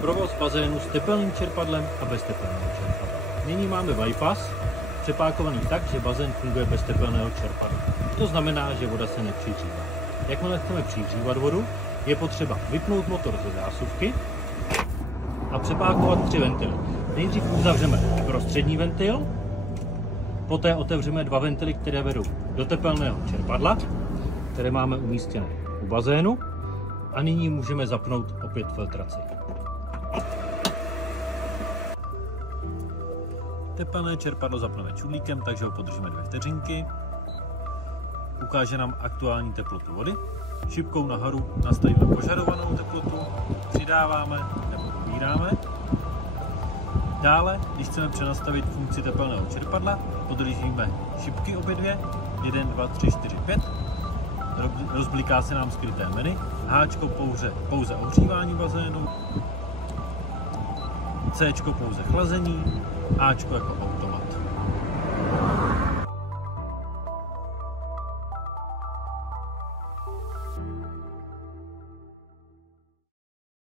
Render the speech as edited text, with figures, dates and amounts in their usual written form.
provoz bazénu s tepelným čerpadlem a bez tepelného čerpadla. Nyní máme bypass přepákovaný tak, že bazén funguje bez tepelného čerpadla. To znamená, že voda se nepřihřívá. Jakmile chceme přihřívat vodu, je potřeba vypnout motor ze zásuvky a přepákovat 3 ventily. Nejdřív uzavřeme prostřední ventil, poté otevřeme 2 ventily, které vedou do tepelného čerpadla, které máme umístěné u bazénu, a nyní můžeme zapnout opět filtraci. Tepelné čerpadlo zapneme čudlíkem, takže ho podržíme 2 vteřinky. Ukáže nám aktuální teplotu vody. Šipkou nahoru nastavíme požadovanou teplotu, přidáváme nebo ubíráme. Dále, když chceme přenastavit funkci tepelného čerpadla, podržíme šipky obě dvě, 1, 2, 3, 4, 5. Rozbliká se nám skryté menu, Hčko pouze ohřívání bazénu, Cčko pouze chlazení, Ačko jako